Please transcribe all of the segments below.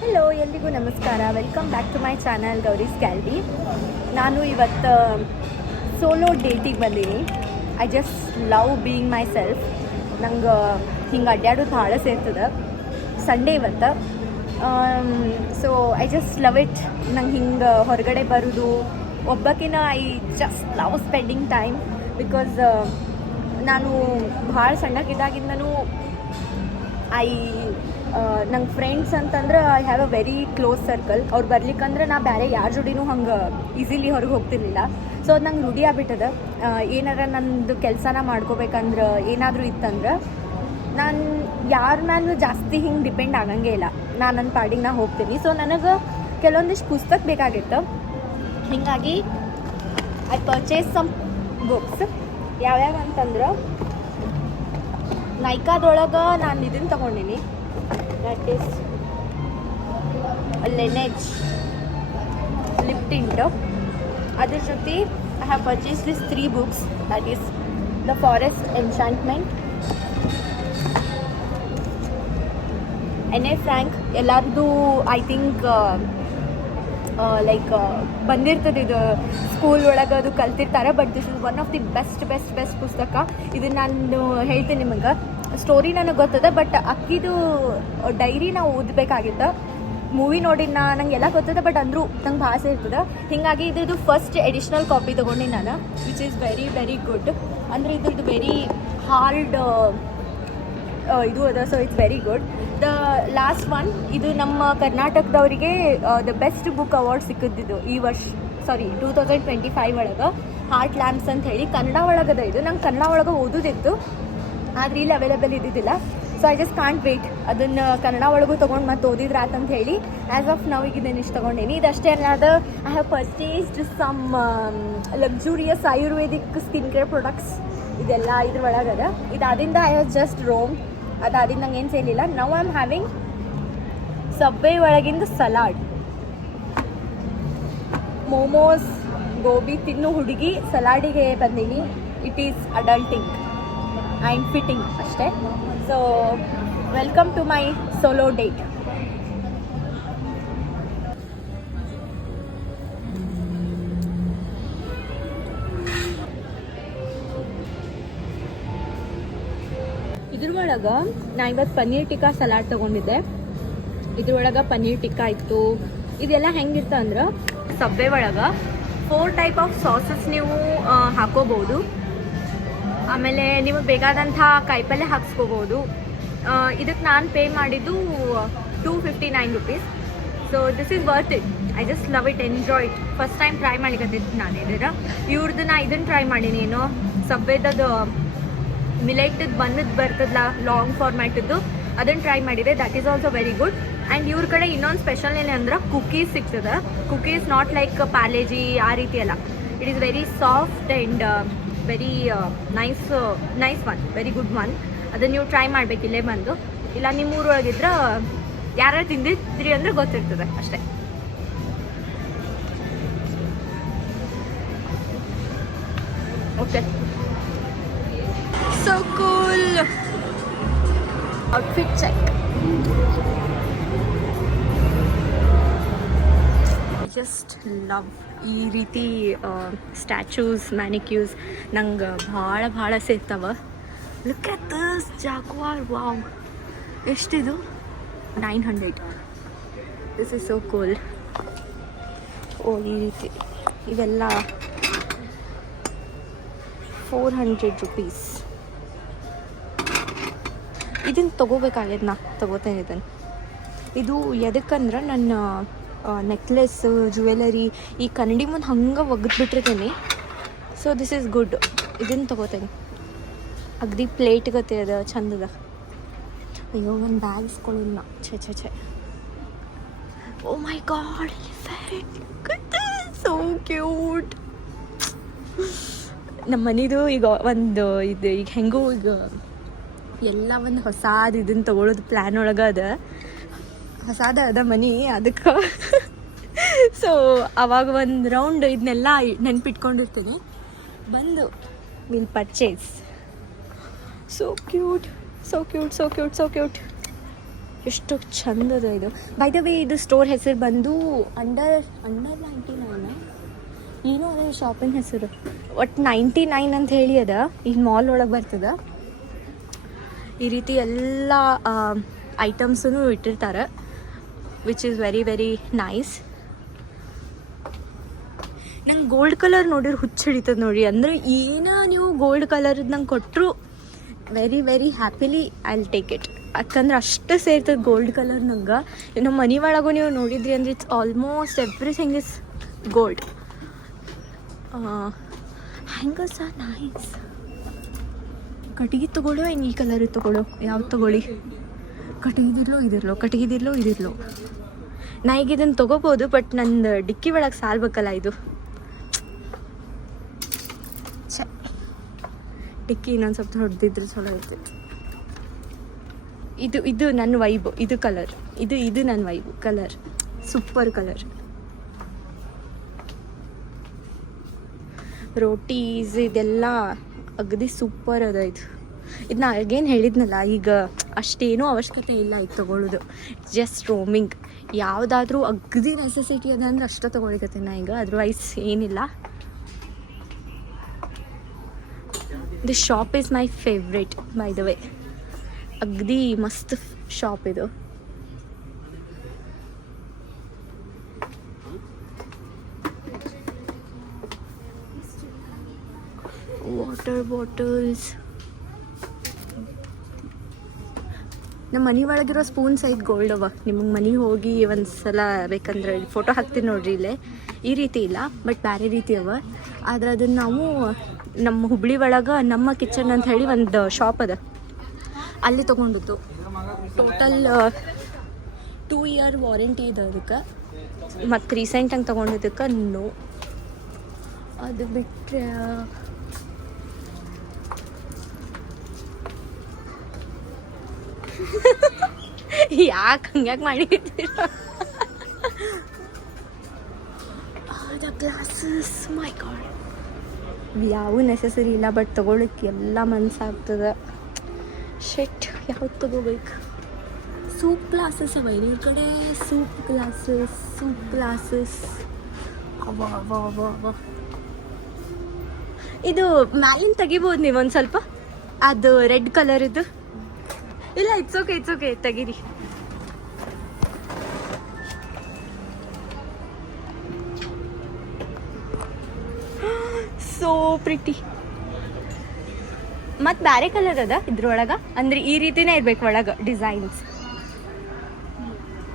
Hello, ಎಲ್ರಿಗೂ ನಮಸ್ಕಾರ. Welcome back to my channel Gowri's gallery. ನಾನು ಇವತ್ತು ಸೋಲೋ ಡೇಟಿಗೆ ಬಂದೀನಿ. I just love being myself. ನಂಗೆ ಹಿಂಗೆ ಅಡ್ಡಾಡೋದು ಭಾಳ ಸೇರ್ತದೆ. ಸಂಡೇ ಇವತ್ತು, so I just love it. ನಂಗೆ ಹಿಂಗೆ ಹೊರಗಡೆ ಬರೋದು ಒಬ್ಬಕಿನ I just love spending time. Because ನಾನು ಭಾಳ ಸಣ್ಣಕ್ಕಿದ್ದಾಗಿಂದನೂ ನಂಗೆ ಫ್ರೆಂಡ್ಸ್ ಅಂತಂದ್ರೆ I have a very close circle. ಅವ್ರು ಬರ್ಲಿಕ್ಕಂದ್ರೆ ನಾ ಬೇರೆ ಯಾರ ಜೋಡಿನೂ ಹಂಗೆ ಈಸಿಲಿ ಹೊರಗೆ ಹೋಗ್ತಿರ್ಲಿಲ್ಲ. ಸೊ ಅದು ನಂಗೆ ರೂಢಿ ಆಗ್ಬಿಟ್ಟದ. ಏನಾರ ನಂದು ಕೆಲಸನ ಮಾಡ್ಕೋಬೇಕಂದ್ರೆ ಏನಾದರೂ ಇತ್ತಂದ್ರೆ ನಾನು ಯಾರ ಮೇಲೂ ಜಾಸ್ತಿ ಹಿಂಗೆ ಡಿಪೆಂಡ್ ಆಗಂಗೇ ಇಲ್ಲ. ನಾನು ನನ್ನ ಪಾಡಿಗೆ ನಾ ಹೋಗ್ತೀನಿ. ಸೊ ನನಗೆ ಕೆಲವೊಂದಿಷ್ಟು ಪುಸ್ತಕ ಬೇಕಾಗಿತ್ತು. ಹೀಗಾಗಿ ಐ ಪರ್ಚೇಸ್ ಸಮ್ ಬುಕ್ಸ್. ಯಾವ್ಯಾವ ಅಂತಂದ್ರೆ ನೈಕಾದೊಳಗೆ ನಾನು ಇದನ್ನು ತೊಗೊಂಡಿನಿ. That is Laneige lip tint. ಅದ್ರ ಜೊತೆ I have purchase this 3 books. That is the forest enchantment, Anne Frank. ಎಲ್ಲರದು ಐ ಥಿಂಕ್ ಲೈಕ್ ಬಂದಿರ್ತದೆ, ಇದು ಸ್ಕೂಲ್ ಒಳಗೆ ಅದು ಕಲ್ತಿರ್ತಾರೆ. But this is one of the best ಪುಸ್ತಕ. ಇದನ್ನು ನಾನು ಹೇಳ್ತೀನಿ ನಿಮಗೆ. ಸ್ಟೋರಿ ನನಗೆ ಗೊತ್ತದೆ, ಬಟ್ ಅಕ್ಕಿದು ಡೈರಿ ನಾವು ಓದಬೇಕಾಗಿತ್ತು. ಮೂವಿ ನೋಡಿನ ನಂಗೆ ಎಲ್ಲ ಗೊತ್ತದೆ, ಬಟ್ ಅಂದರೂ ನಂಗೆ ಭಾಳ ಇರ್ತದೆ. ಹೀಗಾಗಿ ಇದು ಫಸ್ಟ್ ಎಡಿಷ್ನಲ್ ಕಾಪಿ ತೊಗೊಂಡಿನಿ ನಾನು, ವಿಚ್ ಈಸ್ ವೆರಿ ಗುಡ್. ಅಂದರೆ ಇದ್ರದ್ದು ವೆರಿ ಹಾರ್ಡ್ ಇದು ಅದ. So it's very good. The last one, ಇದು ನಮ್ಮ ಕರ್ನಾಟಕದವರಿಗೆ ದ ಬೆಸ್ಟ್ ಬುಕ್ ಅವಾರ್ಡ್ ಸಿಕ್ಕಿದ್ದು ಈ ವರ್ಷ, 2025 ಒಳಗೆ. ಹಾರ್ಟ್ ಲ್ಯಾಂಪ್ಸ್ ಅಂತ ಹೇಳಿ ಕನ್ನಡ ಒಳಗದ. ಇದು ನಂಗೆ ಕನ್ನಡ ಒಳಗೆ ಓದೋದಿತ್ತು, ಆದರೆ ಇಲ್ಲಿ ಅವೈಲೇಬಲ್ ಇದ್ದಿದ್ದಿಲ್ಲ. So I just can't wait ಅದನ್ನು ಕನ್ನಡ ಒಳಗೂ ತೊಗೊಂಡು ಮತ್ತೆ ಓದಿದ್ರೆ ಆತಂತ ಹೇಳಿ ಆ್ಯಸ್ ಆಫ್ ನಾವು ಈಗ ಇದನ್ನು ಇಷ್ಟು ತೊಗೊಂಡೇನಿ. ಇದಷ್ಟೇ ಅಲ್ಲದ, I have purchased some luxurious ayurvedic skin care products. ಇದೆಲ್ಲ ಇದ್ರ ಒಳಗದ. ಇದಾದಿಂದ ಐ ಹ್ಯಾವ್ ಜಸ್ಟ್ ರೋಮ್. ಅದಾದಿಂದ ನಂಗೆ ಏನು ಸೇಲಿಲ್ಲ. Now I am having Subway ಒಳಗಿಂದ ಸಲಾಡ್. ಮೋಮೋಸ್ ಗೋಬಿ ತಿನ್ನೋ ಹುಡುಗಿ ಸಲಾಡಿಗೆ ಬಂದೀನಿ. It is adulting and fitting ಅಷ್ಟೇ. So welcome to my solo date. ಇದ್ರೊಳಗೆ ನಾ ಇವತ್ತು ಪನ್ನೀರ್ ಟಿಕ್ಕಾ ಸಲಾಡ್ ತೊಗೊಂಡಿದ್ದೆ. ಇದ್ರೊಳಗೆ ಪನ್ನೀರ್ ಟಿಕ್ಕಾ ಇತ್ತು. ಇದೆಲ್ಲ ಹೆಂಗಿತ್ತು ಅಂದ್ರೆ, ಸಬ್ವೆ ಒಳಗೆ 4 ಟೈಪ್ ಆಫ್ ಸಾಸಸ್ ನೀವು ಹಾಕೋಬೋದು. ಆಮೇಲೆ ನಿಮಗೆ ಬೇಕಾದಂಥ ಕಾಯಿಪಲ್ಯ ಹಾಕ್ಸ್ಕೋಬೋದು. ಇದಕ್ಕೆ ನಾನು ಪೇ ಮಾಡಿದ್ದು 259 rupees. So this is worth it. I just love it, enjoy it. First time try ಮಾಡಿಕತ್ತಿದ್ದು ನಾನು ಇದನ್ನು. ಇವ್ರದ್ದು ನಾ ಇದನ್ನು ಟ್ರೈ ಮಾಡೀನಿ. ಏನು ಸಬ್ವೆದದು ಮಿಲೆಟದ್ದು ಬನ್ನದ್ದು ಬರ್ತದಲ್ಲ, ಲಾಂಗ್ ಫಾರ್ಮ್ಯಾಟದ್ದು, ಅದನ್ನು ಟ್ರೈ ಮಾಡಿದೆ. That is also very good. And ಇವ್ರ ಕಡೆ ಇನ್ನೊಂದು ಸ್ಪೆಷಲ್ ಏನಂದ್ರೆ ಕುಕೀಸ್ ಸಿಗ್ತದೆ. ಕುಕೀಸ್ ನಾಟ್ ಲೈಕ್ ಪಾರ್ಲೆಜಿ ಆ ರೀತಿ ಅಲ್ಲ. It is very soft and very nice one, very good one. ಅದನ್ನು ನೀವು ಟ್ರೈ ಮಾಡಬೇಕು ಇಲ್ಲೇ ಬಂದು. ಇಲ್ಲ ನಿಮ್ಮ ಊರೊಳಗಿದ್ರೆ ಯಾರು ತಿಂದಿದ್ರಿ ಅಂದರೆ ಗೊತ್ತಿರ್ತದೆ ಅಷ್ಟೇ. Okay, so cool. Outfit check. Just love ಈ ರೀತಿ ಸ್ಟ್ಯಾಚ್ಯೂಸ್, ಮ್ಯಾನಿಕ್ಯೂಸ್ ನಂಗೆ ಭಾಳ ಸೇರ್ತಾವ. Look at this Jaguar. Wow, ಎಷ್ಟಿದು? 900. This is so cool. Oh, ಈ ರೀತಿ ಇವೆಲ್ಲ 400 rupees. ಇದನ್ನು ತೊಗೋಬೇಕಾಗ್ಯದ. ನಾ ತೊಗೋತೇನೆ ಇದನ್ನು. ಇದು ಎದಕ್ಕಂದ್ರೆ ನನ್ನ ನೆಕ್ಲೆಸ್, ಜ್ಯುವೆಲರಿ ಈ ಕನ್ನಡಿ ಮುಂದೆ ಹಂಗೆ ಒಗ್ದ್ಬಿಟ್ಟಿರ್ತೀನಿ. So this is good. ಇದನ್ನು ತೊಗೋತೇನೆ. ಅಗದಿ ಪ್ಲೇಟ್ ಗತೆ ಅದ, ಚಂದದ. ಅಯ್ಯೋ, ಒಂದು ಬ್ಯಾಗ್ ಇಸ್ಕೊಳ್ಳಿಲ್ಲ. ಛೆ. ಓ ಮೈ ಗಾಡ್, ಸೋ ಕ್ಯೂಟ್. ನಮ್ಮ ಮನೆದು ಈಗ ಒಂದು ಇದು ಈಗ ಹೆಂಗೂ ಈಗ ಎಲ್ಲ ಒಂದು ಹೊಸಾದ ಇದನ್ನು ತೊಗೊಳೋದು ಪ್ಲ್ಯಾನ್ ಒಳಗೆ ಅದ. ಹೊಸಾದ ಅದ ಮನೆ, ಅದಕ್ಕೆ ಸೊ ಅವಾಗ ಒಂದು ರೌಂಡ್ ಇದನ್ನೆಲ್ಲ ನೆನ್ಪಿಟ್ಕೊಂಡಿರ್ತೀನಿ. ಬಂದು ವಿಲ್ ಪರ್ಚೇಸ್. So cute. ಎಷ್ಟು ಚಂದ ಅದ ಇದು. ಬೈ ದ ವೇ ಇದು ಸ್ಟೋರ್ ಹೆಸರು ಬಂದು ಅಂಡರ್ 99 ಏನೋ ಅದ ಶಾಪಿಂಗ್ ಹೆಸರು. ಒಟ್ಟು 99 ಅಂತ ಹೇಳಿ ಅದ. ಈಗ ಮಾಲ್ ಒಳಗೆ ಬರ್ತದೆ. ಈ ರೀತಿ ಎಲ್ಲ ಐಟಮ್ಸೂ ಇಟ್ಟಿರ್ತಾರೆ, which is very very nice. ನಂಗೆ ಗೋಲ್ಡ್ ಕಲರ್ ನೋಡಿದ್ರೆ ಹುಚ್ಚು ಹಿಡಿತದೆ ನೋಡಿ. ಅಂದರೆ ಏನೋ ನೀವು ಗೋಲ್ಡ್ ಕಲರ್ದು ನಂಗೆ ಕೊಟ್ಟರು very very happily I will take it. ಯಾಕಂದ್ರೆ ಅಷ್ಟು ಸೇರ್ತದೆ ಗೋಲ್ಡ್ ಕಲರ್ ನಂಗೆ. ನಮ್ಮ ಮನೆ ಒಳಗೂ ನೀವು ನೋಡಿದ್ರಿ ಅಂದರೆ it's almost everything is gold. Hangers are nice. ಕಟ್ಟಿಗೆ ತೊಗೊಳ್ಳೋ ಏನು ಈ ಕಲರ್ ತೊಗೊಳ್ಳೋ, ಯಾವ್ದು ತೊಗೊಳ್ಳಿ? ಕಟ್ಟಿಗೆದಿರ್ಲೋ ಇದಿರ್ಲೋ. ನಾ ಈಗ ಇದನ್ನು ತೊಗೋಬೋದು, ಬಟ್ ನಂದು ಡಿಕ್ಕಿ ಒಳಗೆ ಸಾಲ್ಬೇಕಲ್ಲ ಇದು. ಡಿಕ್ಕಿ ಇನ್ನೊಂದು ಸ್ವಲ್ಪ ಹೊಡೆದಿದ್ರೆ ಚಲೋ ಇರ್ತೈತಿ. ಇದು ನನ್ನ ವೈಬು. ಇದು ಕಲರ್, ಇದು ನನ್ನ ವೈಬು. Colour super colour. ರೋಟೀಸ್ ಇದೆಲ್ಲ ಅಗದಿ ಸೂಪರ್ ಅದ. ಇದು ನಾ ಆಗೇನು ಹೇಳಿದ್ನಲ್ಲ, ಈಗ ಅಷ್ಟೇನೂ ಅವಶ್ಯಕತೆ ಇಲ್ಲ ಇದು ತೊಗೊಳ್ಳೋದು. Just roaming. ಯಾವುದಾದ್ರೂ ಅಗದಿ ನೆಸೆಸಿಟಿ ಅದ ಅಂದ್ರೆ ಅಷ್ಟೇ ತೊಗೊಳಿಕತ್ತೀನಿ ನಾ ಈಗ, ಅದರ್ವೈಸ್ ಏನಿಲ್ಲ. This shop is my favourite by the way. ಅಗದಿ ಮಸ್ತ್ ಶಾಪ್ ಇದು. Water bottles. ನಮ್ಮ ಮನೆ ಒಳಗಿರೋ ಸ್ಪೂನ್ ಸೈಜ್ ಗೋಲ್ಡ್ ಅವ. ನಿಮಗೆ ಮನೆಗೆ ಹೋಗಿ ಒಂದು ಸಲ ಬೇಕಂದ್ರೆ ಫೋಟೋ ಹಾಕ್ತೀನಿ ನೋಡ್ರಿ. ಇಲ್ಲೇ ಈ ರೀತಿ ಇಲ್ಲ, ಬಟ್ ಬೇರೆ ರೀತಿ ಅವ. ಆದ್ರೆ ಅದನ್ನು ನಾವು ನಮ್ಮ ಹುಬ್ಳಿ ಒಳಗೆ ನಮ್ಮ ಕಿಚನ್ ಅಂತ ಹೇಳಿ ಒಂದು ಶಾಪ್ ಅದ, ಅಲ್ಲಿ ತೊಗೊಂಡಿದ್ದು. ಟೋಟಲ್ 2 year ವಾರಂಟಿ ಇದೆ ಅದಕ್ಕೆ. ಮತ್ತು ರೀಸೆಂಟಾಗಿ ತೊಗೊಂಡಿದ್ದಕ್ಕೆ ನೋ. ಅದು ಬಿಟ್ಟರೆ ಯಾಕೆ ಹಂಗ್ಯಾಕೆ ಮಾಡಿರ್ತೀರ? The glasses, my god. ಯಾವ ನೆಸೆಸರಿ ಇಲ್ಲ, ಬಟ್ ತೊಗೊಳಕ್ಕೆ ಎಲ್ಲ ಮನಸ್ಸಾಗ್ತದೆ. ಶೆಟ್ ಯಾವ್ದು ತೊಗೋಬೇಕು? ಸೂಪ್ ಗ್ಲಾಸಸ್ ಅವ ಈ ಕಡೆ. ಸೂಪ್ ಗ್ಲಾಸಸ್ ಅವ. ಇದು ಮ್ಯಾಲಿನ ತೆಗಿಬೋದು ನೀವು ಒಂದು ಸ್ವಲ್ಪ. ಅದು ರೆಡ್ ಕಲರ್ ಇದು ಇಲ್ಲ. ಇಟ್ಸ್ ಓಕೆ ತೆಗೀರಿ. So pretty. ಮತ್ತು ಬೇರೆ ಕಲರ್ ಅದ ಇದ್ರೊಳಗೆ, ಅಂದರೆ ಈ ರೀತಿನೇ ಇರ್ಬೇಕು ಒಳಗೆ ಡಿಸೈನ್ಸ್.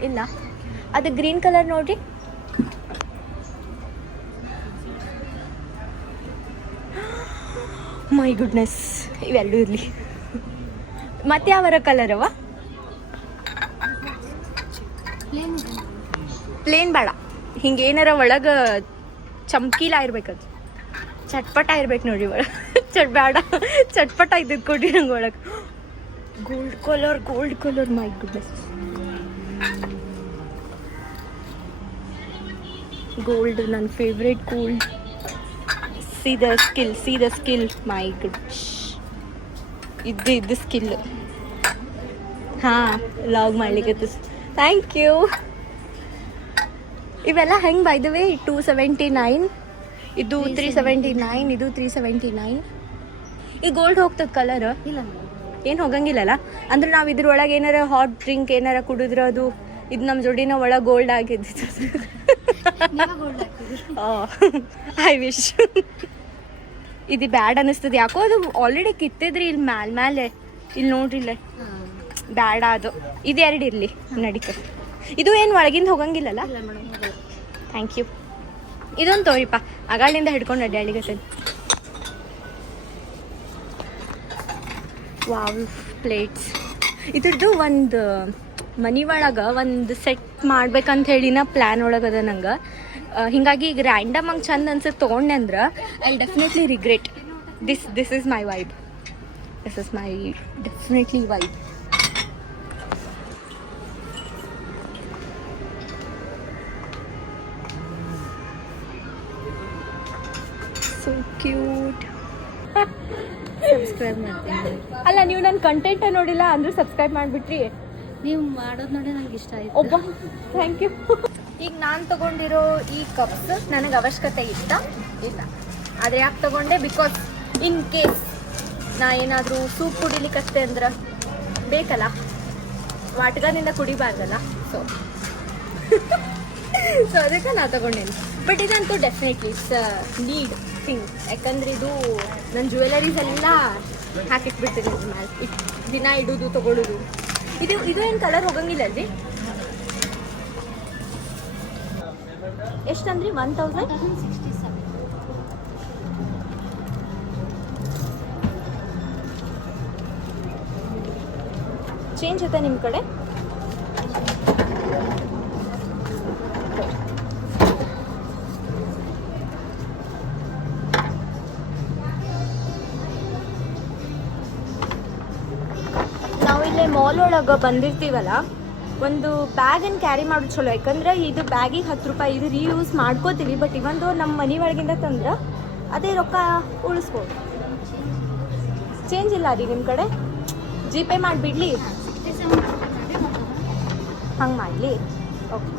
ಇಲ್ಲ ಅದು ಗ್ರೀನ್ ಕಲರ್ ನೋಡ್ರಿ. ಮೈ ಗುಡ್ನೆಸ್, ಇವೆರಡೂ ಇರಲಿ. ಮತ್ತೆ ಯಾವರ ಕಲರ್ ಅವ? ಪ್ಲೇನ್ ಬೇಡ, ಹಿಂಗೇನಾರ ಒಳಗೆ ಚಮ್ಕೀಲ ಇರ್ಬೇಕದು. ಚಟ್ಪಟ ಇರ್ಬೇಕು ನೋಡಿ ಒಳಗೆ. ಬೇಡ, ಚಟ್ಪಟ ಇದ್ದದ್ದು ಕೊಡ್ರಿ ನಂಗೆ ಒಳಗೆ. Gold colour my goodness. Gold ನನ್ನ favourite gold. See the skill my good. ಇದು ಸ್ಕಿಲ್. ಹಾಂ, ಲಾಗ್ ಮಾಡ್ಲಿಕ್ಕೆ. Thank you. ಇವೆಲ್ಲ ಹೆಂಗೆ ಬೈ ದ ವೇ? 279. ಇದು 379. ಇದು 379. ಈ ಗೋಲ್ಡ್ ಹೋಗ್ತದೆ ಕಲರ್? ಇಲ್ಲ, ಏನು ಹೋಗಂಗಿಲ್ಲಲ್ಲ. ಅಂದ್ರೆ ನಾವು ಇದ್ರೊಳಗೆ ಏನಾರ ಹಾಟ್ ಡ್ರಿಂಕ್ ಏನಾರ ಕುಡಿದ್ರೆ ಅದು ಇದು ನಮ್ಮ ಜೋಡಿನ ಒಳಗೆ ಗೋಲ್ಡ್ ಆಗಿದ್ದು. I wish. ಇದು ಬ್ಯಾಡ್ ಅನ್ನಿಸ್ತದೆ ಯಾಕೋ. ಅದು ಆಲ್ರೆಡಿ ಕಿತ್ತಿದ್ರಿ ಇಲ್ಲಿ ಮೇಲೆ. ಇಲ್ಲಿ ನೋಡ್ರಿ ಇಲ್ಲೇ ಬ್ಯಾಡ ಅದು. ಇದು 2 ಇರಲಿ ನಡಿಕೆ. ಇದು ಏನು ಒಳಗಿಂದ ಹೋಗಂಗಿಲ್ಲಲ್ಲ? Thank you. ಇದೊಂದು ತೋರಿಪ್ಪ, ಅಗಾಳಿಂದ ಹಿಡ್ಕೊಂಡು ಅಡ್ಡಾಡಿಗತ್ತೆ. Wow, plates. ಇದ್ರದ್ದು ಒಂದು ಮನೆ ಒಳಗೆ ಒಂದು ಸೆಟ್ ಮಾಡ್ಬೇಕಂತ ಹೇಳಿನ ಪ್ಲ್ಯಾನ್ ಒಳಗದ ನಂಗೆ. ಹೀಗಾಗಿ ಈಗ ರ್ಯಾಂಡಮ್ ಹಂಗೆ ಚಂದ ಅನ್ಸತ್ತೆ ತೊಗೊಂಡೆ ಅಂದ್ರೆ I definitely regret. This is my vibe. This is my definitely vibe. So cute. Subscribe ಮಾಡ್ತೀನಿ. ಅಲ್ಲ, ನೀವು ನನ್ನ ಕಂಟೆಂಟ ನೋಡಿಲ್ಲ ಅಂದರೂ ಸಬ್ಸ್ಕ್ರೈಬ್ ಮಾಡಿಬಿಟ್ರಿ. ನೀವು ಮಾಡೋದು ನೋಡಿ ನಂಗೆ ಇಷ್ಟ ಆಯ್ತು. ಒಬ್ಬ ಥ್ಯಾಂಕ್ ಯು. ಈಗ ನಾನು ತಗೊಂಡಿರೋ ಈ ಕಪ್ಸ್ ನನಗೆ ಅವಶ್ಯಕತೆ ಇಲ್ಲ, ಆದರೆ ಯಾಕೆ ತಗೊಂಡೆ, ಬಿಕಾಸ್ ಇನ್ ಕೇಸ್ ನಾ ಏನಾದರೂ ಸೂಪ್ ಕುಡಿಲಿಕ್ಕಷ್ಟೇ ಅಂದ್ರೆ ಬೇಕಲ್ಲ, ವಾಟ್ಗನಿಂದ ಕುಡಿಬಾರ್ದಲ್ಲ. ಸೊ ಅದಕ್ಕೆ ನಾ ತಗೊಂಡೇನಿ. ಬಟ್ ಇದಂತೂ ಡೆಫಿನೆಟ್ಲಿ ಇಟ್ಸ್ ನೀಡ್ ಥಿಂಗ್, ಯಾಕಂದ್ರೆ ಇದು ನನ್ನ ಜ್ಯುವೆಲರೀಸ್ ಎಲ್ಲ ಹಾಕಿಟ್ಬಿಡ್ತೀನಿ ಇದ್ರ ಮೇಲೆ, ದಿನ ಇಡೋದು ತಗೊಳ್ಳೋದು. ಇದು ಏನು ಕಲರ್ ಹೋಗಂಗಿಲ್ಲ ಅಲ್ರಿ? ಎಷ್ಟಂದ್ರಿ? 1067. ಚೇಂಜ್ ಐತೆ ನಿಮ್ಮ ಕಡೆ? ನಾವಿಲ್ಲೇ ಮಾಲ್ ಒಳಗೆ ಬಂದಿರ್ತೀವಲ್ಲ, ಒಂದು ಬ್ಯಾಗನ್ನು ಕ್ಯಾರಿ ಮಾಡೋದು ಚಲೋ, ಯಾಕಂದ್ರೆ ಇದು ಬ್ಯಾಗಿಗೆ 10 ರೂಪಾಯಿ, ಇದು ರೀಯೂಸ್ ಮಾಡ್ಕೋತೀವಿ. ಬಟ್ ಇವೊಂದು ನಮ್ಮ ಮನೆ ಒಳಗಿಂದ ತಂದ್ರೆ ಅದೇ ರೊಕ್ಕ ಉಳಿಸ್ಬೋದು. ಚೇಂಜ್ ಇಲ್ಲ ರೀ ನಿಮ್ಮ ಕಡೆ? ಜಿಪೇ ಮಾಡಿಬಿಡ್ಲಿ? ಹಂಗೆ ಮಾಡಲಿ, ಓಕೆ.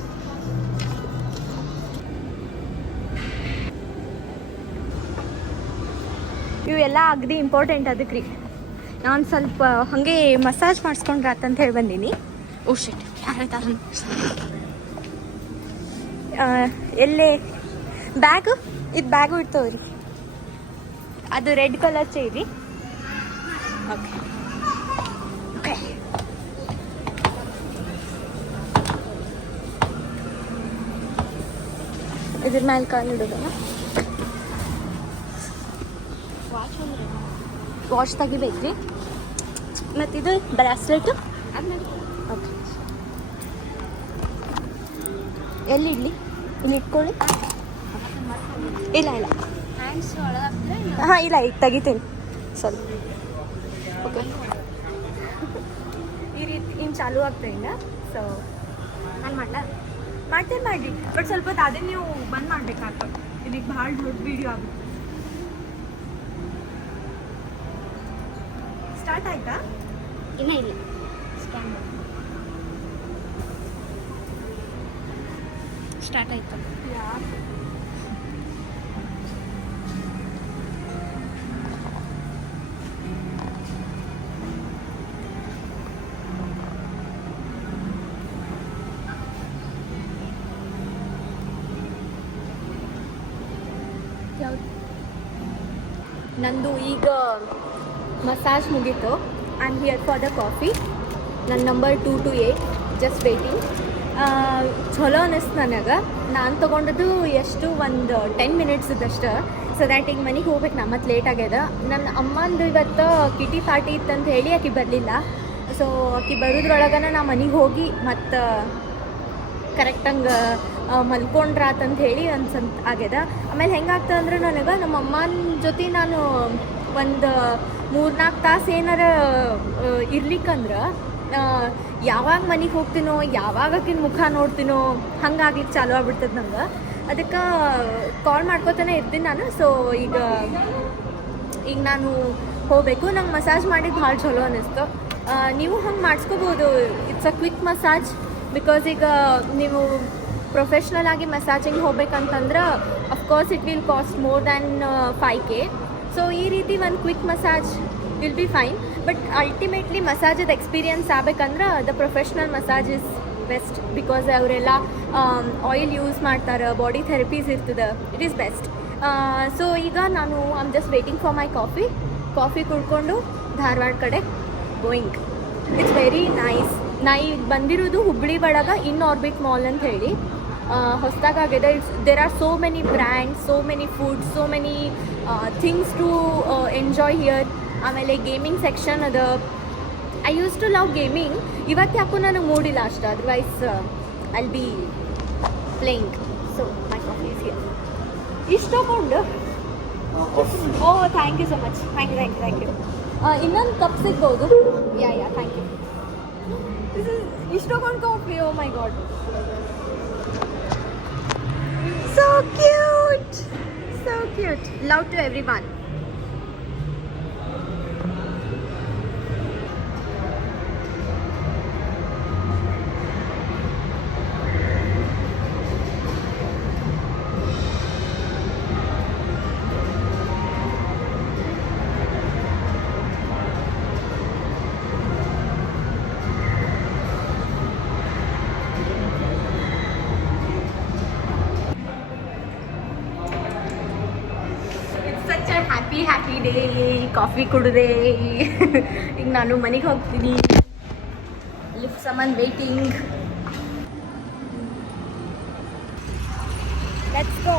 ಇವೆಲ್ಲ ಅಗದಿ ಇಂಪಾರ್ಟೆಂಟ್ ಅದಕ್ಕೆ ರೀ. ನಾನು ಸ್ವಲ್ಪ ಹಾಗೆ ಮಸಾಜ್ ಮಾಡಿಸ್ಕೊಂಡ್ರಾತಂತ ಹೇಳಿ ಬಂದೀನಿ. ಓ ಶಿಟ್, ಯಾರೈತಾರ? ಎಲ್ಲೇ ಬ್ಯಾಗು? ಇದು ಬ್ಯಾಗು ಇಡ್ತಾವ್ರಿ, ಅದು ರೆಡ್ ಕಲರ್ ಚೈರಿ. Okay okay. ಇದ್ರ ಮೇಲೆ ಕಾಲು ಇಡೋದಲ್ಲ. ವಾಚ್ ತೆಗಿಬೇಕ್ರಿ. ಮತ್ತಿದು ಬ್ರಾಸ್ಲೆಟ್ ಓಕೆ. ಎಲ್ಲಿ ಇಡ್ಲಿ? ಇಲ್ಲಿ ಇಟ್ಕೊಳ್ಳಿ. ಇಲ್ಲ ಹಾಂ, ಇಲ್ಲ ಈಗ ತೆಗಿತೀನಿ ಸ್ವಲ್ಪ. ಓಕೆ, ಈ ರೀತಿ ಇನ್ನು ಚಾಲೂ ಆಗ್ತಾಯಿಲ್ಲ. ಸೊ ನಾನು ಮಾಡ್ತೀನಿ ಮಾಡಿ, ಬಟ್ ಸ್ವಲ್ಪ ಹೊತ್ತು ಅದೇ ನೀವು ಬಂದ್ ಮಾಡ್ಬೇಕಾಗ್ತದೆ. ಇದಕ್ಕೆ ಭಾಳ ದೊಡ್ಡ ವಿಡಿಯೋ ಆಗುತ್ತೆ. ಸ್ಟಾರ್ಟ್ ಆಯ್ತಾ? ಇನ್ನೂ ಇಲ್ಲ. ಸ್ಟಾರ್ಟ್ ಆಯ್ತು. ನಂದು ಈಗ ಮಸಾಜ್ ಮುಗೀತು. I am here for the coffee. ನನ್ನ ನಂಬರ್ 228, ಜಸ್ಟ್ ವೇಟಿಂಗ್. ಚಲೋ ಅನ್ನಿಸ್ತು ನನಗೆ. ನಾನು ತೊಗೊಂಡದ್ದು ಎಷ್ಟು ಒಂದು 10 ಮಿನಿಟ್ಸ್ ಇದ್ದಷ್ಟು. ಸೊ ದ್ಯಾಟ್ ಈಗ ಮನೆಗೆ ಹೋಗ್ಬೇಕು. ನಾ ಮತ್ತೆ ಲೇಟ್ ಆಗ್ಯದ. ನನ್ನ ಅಮ್ಮಂದು ಇವತ್ತು ಕಿಟಿ ಪಾರ್ಟಿ ಇತ್ತಂತ ಹೇಳಿ ಆಕೆ ಬರಲಿಲ್ಲ. ಸೊ ಆಕೆ ಬರೋದ್ರೊಳಗನ ನಾ ಮನೆಗೆ ಹೋಗಿ ಮತ್ತು ಕರೆಕ್ಟಂಗೆ ಮಲ್ಕೊಂಡ್ರಾತಂತ ಹೇಳಿ ಅನ್ಸಂತ ಆಗ್ಯದ. ಆಮೇಲೆ ಹೆಂಗಾಗ್ತದೆ ಅಂದ್ರೆ ನನಗೆ ನಮ್ಮ ಅಮ್ಮನ ಜೊತೆ ನಾನು ಒಂದು 3-4 ತಾಸು ಏನಾರ ಇರ್ಲಿಕ್ಕಂದ್ರೆ ಯಾವಾಗ ಮನೆಗೆ ಹೋಗ್ತೀನೋ, ಯಾವಾಗ ಆಕಿನ ಮುಖ ನೋಡ್ತೀನೋ ಹಂಗಾಗ್ಲಿಕ್ಕೆ ಚಾಲು ಆಗ್ಬಿಡ್ತದೆ ನಂಗೆ. ಅದಕ್ಕೆ ಕಾಲ್ ಮಾಡ್ಕೋತಾನೆ ಇರ್ತೀನಿ ನಾನು. ಸೊ ಈಗ ನಾನು ಹೋಗಬೇಕು. ನಂಗೆ ಮಸಾಜ್ ಮಾಡಿದ್ದು ಭಾಳ ಚಲೋ ಅನ್ನಿಸ್ತು. ನೀವು ಹಂಗೆ ಮಾಡಿಸ್ಕೋಬೋದು. It's a quick massage. Because ಈಗ ನೀವು ಪ್ರೊಫೆಷ್ನಲ್ ಆಗಿ ಮಸಾಜಿಂಗ್ ಹೋಗ್ಬೇಕಂತಂದ್ರೆ of course it will cost more than 5K. So ಈ ರೀತಿ ಒಂದು quick massage will be fine. But ultimately ಮಸಾಜದ ಎಕ್ಸ್ಪೀರಿಯನ್ಸ್ ಆಗಬೇಕಂದ್ರೆ the professional massage is best. Because ಅವರೆಲ್ಲ ಆಯಿಲ್ ಯೂಸ್ ಮಾಡ್ತಾರೆ, ಬಾಡಿ ಥೆರಪೀಸ್ ಇರ್ತದೆ. It is best. ಸೊ ಈಗ ನಾನು I am just waiting for my coffee ಕುಡ್ಕೊಂಡು ಧಾರವಾಡ ಕಡೆ ಗೋಯಿಂಗ್. It's very nice. ನಾ ಈಗ ಬಂದಿರೋದು ಹುಬ್ಬಳ್ಳಿ ಒಳಗೆ ಇನ್ ಆರ್ಬಿಟ್ ಮಾಲ್ ಅಂತ ಹೇಳಿ ಹೊಸದಾಗಿದೆ. There are so many brands, so many foods, so many things to enjoy here. ಆಮೇಲೆ ಗೇಮಿಂಗ್ ಸೆಕ್ಷನ್ ಅದ. I use to love gaming. ಇವತ್ತು ಯಾಕೋ ನನಗೆ ಮೂಡಿಲ್ಲ ಅಷ್ಟು. Otherwise I'll be playing. So my coffee is here. ಇಷ್ಟು ತಗೊಂಡು oh thank you so much. Thank you. ಇನ್ನೊಂದು ಕಪ್ ಸಿಗ್ಬೋದು? Yeah thank you. ಇಷ್ಟು ತಗೊಂಡು coffee. Oh my god, so cute. Love to everyone. Happy happy day. Coffee ಕುಡಿದೆ. ಈಗ ನಾನು ಮನೆಗೆ ಹೋಗ್ತೀನಿ. ಲಿಫ್ಟ್ ಸಾಮಾನ್ ವೇಟಿಂಗ್. Let's go.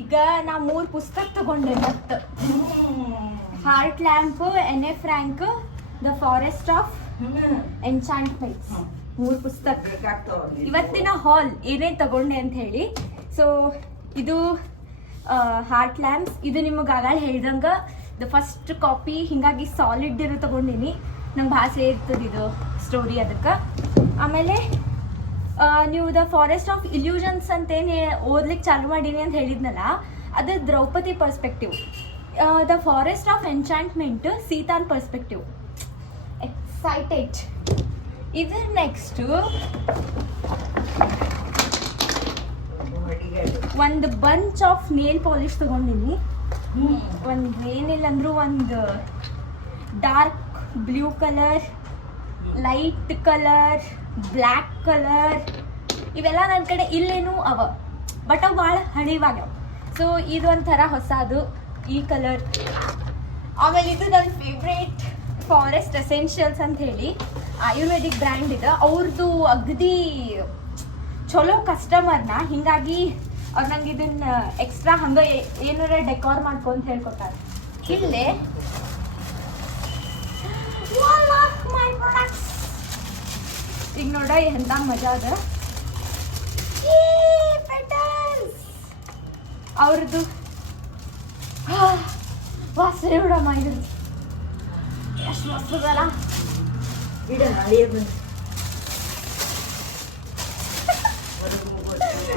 ಈಗ ನಾ 3 ಪುಸ್ತಕ ತಗೊಂಡೆ. ಮತ್ತೆ heart lamp, Anne Frank, the forest of enchantments 3 ಪುಸ್ತಕ. ಇವತ್ತಿನ ಹಾಲ್ ಏನೇನು ತಗೊಂಡೆ ಅಂತ ಹೇಳಿ. ಸೊ ಇದು ಹಾರ್ಟ್ ಲ್ಯಾಂಪ್ಸ್. ಇದು ನಿಮಗೆ ಆಗಾಗ ಹೇಳ್ದಂಗೆ ದ ಫಸ್ಟ್ ಕಾಪಿ, ಹಿಂಗಾಗಿ ಸಾಲಿಡ್ ಇರೋ ತಗೊಂಡಿನಿ. ನಂಗೆ ಭಾಳ ಸೇರ್ತದೆ ಇದು ಸ್ಟೋರಿ ಅದಕ್ಕೆ. ಆಮೇಲೆ ನೀವು ದ ಫಾರೆಸ್ಟ್ ಆಫ್ ಇಲ್ಯೂಷನ್ಸ್ ಅಂತೇನು ಓದ್ಲಿಕ್ಕೆ ಚಾಲು ಮಾಡೀನಿ ಅಂತ ಹೇಳಿದ್ನಲ್ಲ, ಅದು Draupadi perspective. The forest of enchantment ಸೀತಾನ್ ಪರ್ಸ್ಪೆಕ್ಟಿವ್. ಎಕ್ಸೈಟೆಡ್. ಇದು ನೆಕ್ಸ್ಟು ಒಂದು ಬಂಚ್ ಆಫ್ ನೇಲ್ ಪಾಲಿಶ್ ತಗೊಂಡಿನಿ. ಒಂದು ಏನಿಲ್ಲ ಅಂದ್ರೂ ಒಂದು dark blue colour, light colour, black colour, ಇವೆಲ್ಲ ನನ್ನ ಕಡೆ ಇಲ್ಲೇನು ಅವ, ಬಟ್ ಅವು ಭಾಳ ಹಣಿವಾಗ್ಯಾವ. ಸೊ ಇದು ಒಂಥರ ಹೊಸದು ಈ ಕಲರ್. ಆಮೇಲೆ ಇದು ನನ್ನ ಫೇವ್ರೇಟ್ ಫಾರೆಸ್ಟ್ ಎಸೆನ್ಷಿಯಲ್ಸ್ ಅಂತ ಹೇಳಿ ಆಯುರ್ವೇದಿಕ್ ಬ್ರ್ಯಾಂಡ್ ಇದೆ. ಅವ್ರದ್ದು ಅಗದಿ ಚಲೋ ಕಸ್ಟಮರ್ನ, ಹಿಂಗಾಗಿ ಅವ್ರು ನಂಗೆ ಇದನ್ನ ಎಕ್ಸ್ಟ್ರಾ ಹಂಗೆ ಏನಾರ ಡೆಕೋರ್ ಮಾಡ್ಕೊಂತ ಹೇಳ್ಕೊತಾರೆ. ಇಲ್ಲೇ ಈಗ ನೋಡ ಎಂತ ಮಜಾ ಅದ. ಅವ್ರದ್ದು ವಾಸನೆ ಬಿಡಮ್ಮ, ಇದು ಎಷ್ಟು ಮಸ್ತದಲ್ಲ.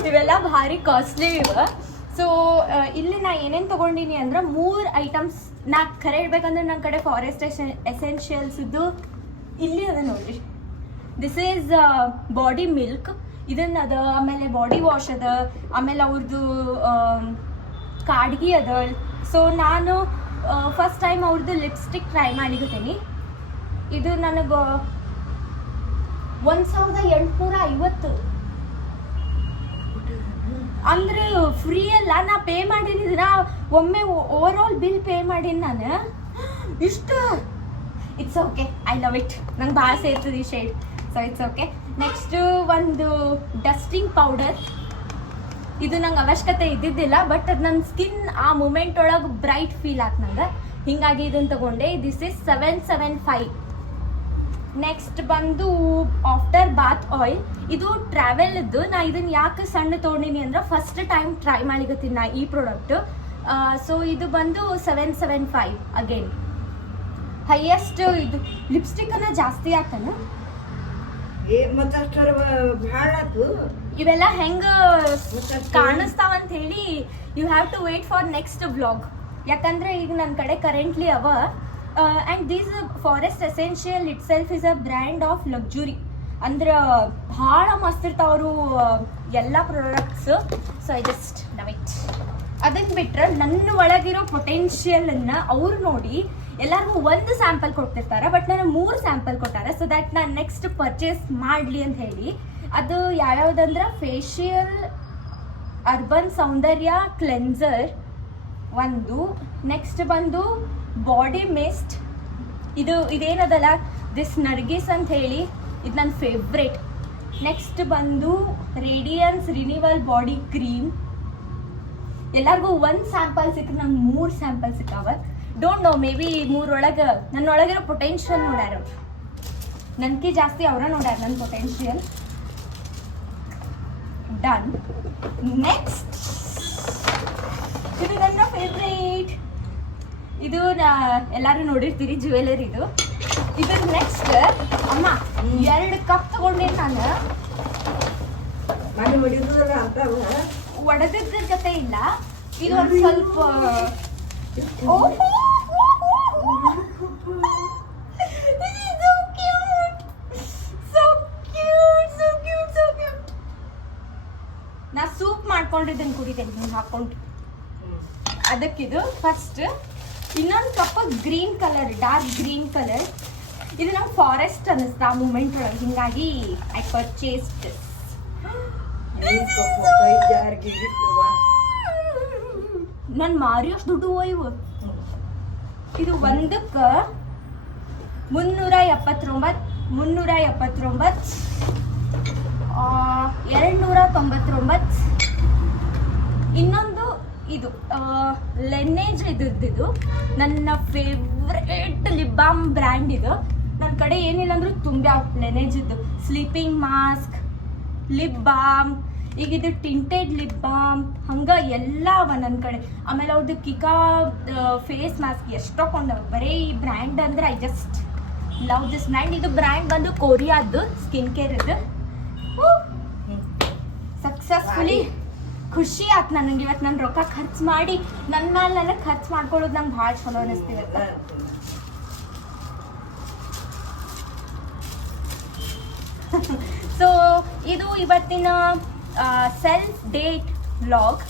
ಇವೆಲ್ಲ ಭಾರಿ ಕಾಸ್ಟ್ಲಿ ಇವ. ಸೊ ಇಲ್ಲಿ ನಾ ಏನೇನು ತೊಗೊಂಡಿನಿ ಅಂದ್ರೆ 3 ಐಟಮ್ಸ್. ನಾ ಖರೆ ಹೇಳ್ಬೇಕಂದ್ರೆ ನನ್ನ ಕಡೆ ಫಾರೆಸ್ಟ್ ಎಸೆನ್ಷಿಯಲ್ಸ್ ಇದ್ದು ಇಲ್ಲಿ ಅದ ನೋಡ್ರಿ. This is body milk. ಇದನ್ನ ಅದ. ಆಮೇಲೆ ಬಾಡಿ ವಾಶ್ ಅದ. ಆಮೇಲೆ ಅವ್ರದ್ದು ಕಾಡ್ಗಿ ಅದ. ಸೊ ನಾನು ಫಸ್ಟ್ ಟೈಮ್ ಅವ್ರದ್ದು ಲಿಪ್ಸ್ಟಿಕ್ ಟ್ರೈ ಮಾಡಿಕತ್ತೀನಿ. ಇದು ನನಗೆ 1850 ಅಂದ್ರೆ ಫ್ರೀ ಅಲ್ಲ. ನಾ ಪೇ ಮಾಡಿನ ಒಮ್ಮೆ ಓವರ್ ಆಲ್ ಬಿಲ್ ಪೇ ಮಾಡೀನಿ ನಾನು. ಇಷ್ಟು it's okay. I love it. ನಂಗೆ ಭಾಳ ಸೇರ್ತದೆ ಈ shade. So it's okay. Next ಒಂದು ಡಸ್ಟಿಂಗ್ ಪೌಡರ್. ಇದು ನಂಗೆ ಅವಶ್ಯಕತೆ ಇದ್ದಿದ್ದಿಲ್ಲ, ಬಟ್ ಅದು ನನ್ನ ಸ್ಕಿನ್ ಆ ಮೂಮೆಂಟ್ ಒಳಗೆ ಬ್ರೈಟ್ ಫೀಲ್ ಆಯ್ತು ನಂಗೆ, ಹಿಂಗಾಗಿ ಇದನ್ನು ತಗೊಂಡೆ. This is 775. ನೆಕ್ಸ್ಟ್ ಬಂದು ಆಫ್ಟರ್ ಬಾತ್ ಆಯಿಲ್. ಇದು ಟ್ರಾವೆಲ್ದು. ನಾ ಇದನ್ನು ಯಾಕೆ ಸಣ್ಣ ತೊಗೊಂಡಿನಿ ಅಂದ್ರೆ ಫಸ್ಟ್ ಟೈಮ್ ಟ್ರೈ ಮಾಡಿಕತ್ತೀನಿ ನಾ ಈ ಪ್ರಾಡಕ್ಟ್. ಸೊ ಇದು ಬಂದು 775 ಅಗೇನ್. ಹೈಯೆಸ್ಟ್ ಇದು ಲಿಪ್ಸ್ಟಿಕ್ ಅನ್ನ ಜಾಸ್ತಿ ಆಗ್ತಾನ. ಇವೆಲ್ಲ ಹೆಂಗ ಕಾಣಿಸ್ತಾವಂತ ಹೇಳಿ you have to wait for next vlog. ಯಾಕಂದ್ರೆ ಈಗ ನನ್ನ ಕಡೆ ಕರೆಂಟ್ಲಿ ಅವ. And these Forest Essential itself is a brand of luxury. ಅಂದ್ರೆ ಭಾಳ ಮಸ್ತ್ ಇರ್ತಾವರು ಎಲ್ಲ products. So I just love it. ಅದನ್ನು ಬಿಟ್ರೆ ನನ್ನ ಒಳಗಿರೋ ಪೊಟೆನ್ಷಿಯಲನ್ನು ಅವ್ರು ನೋಡಿ ಎಲ್ಲರಿಗೂ ಒಂದು ಸ್ಯಾಂಪಲ್ ಕೊಡ್ತಿರ್ತಾರೆ, ಬಟ್ ನನಗೆ 3 ಸ್ಯಾಂಪಲ್ ಕೊಟ್ಟಾರೆ. ಸೊ ದ್ಯಾಟ್ ನಾನು ನೆಕ್ಸ್ಟ್ ಪರ್ಚೇಸ್ ಮಾಡಲಿ ಅಂತ ಹೇಳಿ. ಅದು ಯಾವ್ಯಾವ್ದಂದ್ರೆ ಫೇಶಿಯಲ್ ಅರ್ಬನ್ ಸೌಂದರ್ಯ ಕ್ಲೆನ್ಸರ್ ಒಂದು. ನೆಕ್ಸ್ಟ್ ಬಂದು ಬಾಡಿ ಮಿಸ್ಟ್. ಇದೇನದಲ್ಲ ದಿಸ್ ನರ್ಗಿಸ್ ಅಂತ ಹೇಳಿ, ಇದು ನನ್ನ ಫೇವ್ರೇಟ್. ನೆಕ್ಸ್ಟ್ ಬಂದು ರೇಡಿಯನ್ಸ್ ರಿನಿವಲ್ ಬಾಡಿ ಕ್ರೀಮ್. ಎಲ್ಲರಿಗೂ 1 ಸ್ಯಾಂಪಲ್ ಸಿಕ್ಕರೆ ನಂಗೆ 3 ಸ್ಯಾಂಪಲ್ ಸಿಕ್ಕಾವ. ಡೋಂಟ್ ನೋ, ಮೇ ಬಿ 3 ಒಳಗೆ ನನ್ನೊಳಗಿರೋ ಪೊಟೆನ್ಷಿಯಲ್ ನೋಡ್ಯಾರ. ನನಗೆ ಜಾಸ್ತಿ ಅವರ ನೋಡ್ಯಾರ ನನ್ನ ಪೊಟೆನ್ಷಿಯಲ್. ಡನ್. ನೆಕ್ಸ್ಟ್ ಇದು ನನ್ನ ಫೇವ್ರೇಟ್. ಇದು ಎಲ್ಲರೂ ನೋಡಿರ್ತೀರಿ, ಜ್ಯುವೆಲರಿದು. ಇದು ನೆಕ್ಸ್ಟ್ ಅಮ್ಮ 2 ಕಪ್ ತಗೊಂಡೆ ನಾನು. ಒಡೆದಿದ್ದ ಜೊತೆ ಇಲ್ಲ, ಇದು ಒಂದು ಸ್ವಲ್ಪ ನಾ ಸೂಪ್ ಮಾಡ್ಕೊಂಡಿದ್ದನ್ನು ಕುಡಿತೇನೆ ಹಿಂಗೆ ಹಾಕೊಂಡು. ಅದಕ್ಕಿದು ಫಸ್ಟ್. ಇನ್ನೊಂದು cup green colour, dark green colour. ಇದು ನಂಗೆ ಫಾರೆಸ್ಟ್ ಅನ್ನಿಸ್ತಾ ಆ ಮೂಮೆಂಟ್ ಒಳಗೆ, ಹಿಂಗಾಗಿ ಐ ಪರ್ಚೇಸ್ಡ್. ನಾನು ಮಾರಿಯಷ್ಟು ದುಡ್ಡು ಇವು. ಇದು ಒಂದಕ್ಕೆ 379, 299. ಇನ್ನೊಂದು ಇದು ಲೆನೇಜ್ ಇದ್ದು ನನ್ನ ಫೇವ್ರೇಟ್ ಲಿಪ್ ಬಾಮ್ ಬ್ರ್ಯಾಂಡ್ ಇದು. ನನ್ನ ಕಡೆ ಏನಿಲ್ಲ ಅಂದ್ರೂ ತುಂಬ ಲೆನೇಜ್ ಇದ್ದು ಸ್ಲೀಪಿಂಗ್ ಮಾಸ್ಕ್, ಲಿಪ್ ಬಾಮ್, ಈಗ ಇದು ಟಿಂಟೆಡ್ ಲಿಪ್ ಬಾಮ್, ಹಂಗೆ ಎಲ್ಲ ಅವ ನನ್ನ ಕಡೆ. ಆಮೇಲೆ ಅವ್ರದ್ದು ಕಿಕಾ ಫೇಸ್ ಮಾಸ್ಕ್ ಎಷ್ಟು ಕೊಂಡವ. ಬರೀ ಈ ಬ್ರ್ಯಾಂಡ್ ಅಂದರೆ I just love this brand. ಇದು ಬ್ರ್ಯಾಂಡ್ ಬಂದು ಕೊರಿಯಾದ್ದು ಸ್ಕಿನ್ ಕೇರ್ ಇದು. ಸಕ್ಸಸ್ಫುಲಿ ಖುಷಿ ಆಯ್ತು ನನಗೆ ಇವತ್ತು. ನನ್ನ ರೊಕ್ಕ ಖರ್ಚು ಮಾಡಿ ನನ್ನ ಮೇಲೆ ನನಗೆ ಖರ್ಚು ಮಾಡ್ಕೊಳ್ಳೋದು ನಂಗೆ ಭಾಳ ಚಲೋ ಅನ್ನಿಸ್ತಿವತ್ತ. ಸೊ ಇದು ಇವತ್ತಿನ self date vlog.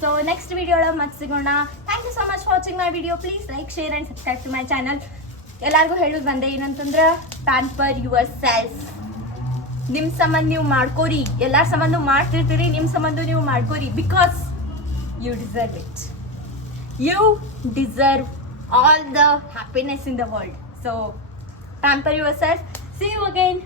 So next video ಒಳಗೆ ಮತ್ತೆ ಸಿಗೋಣ. Thank you so much for watching my video. Please like, share and subscribe to my channel. ಎಲ್ಲರಿಗೂ ಹೇಳೋದು ಬಂದೆ ಏನಂತಂದ್ರೆ ಪ್ಯಾಂಪರ್ ಯುವರ್ ಸೆಲ್ಫ್. ನಿಮ್ಮ ಸಂಬಂಧ ನೀವು ಮಾಡ್ಕೋರಿ. ಎಲ್ಲರ ಸಂಬಂಧ ಮಾಡ್ತಿರ್ತೀರಿ, ನಿಮ್ಮ ಸಂಬಂಧ ನೀವು ಮಾಡ್ಕೋರಿ. Because you deserve it. You deserve all the happiness in the world. So pamper yourself. See you again.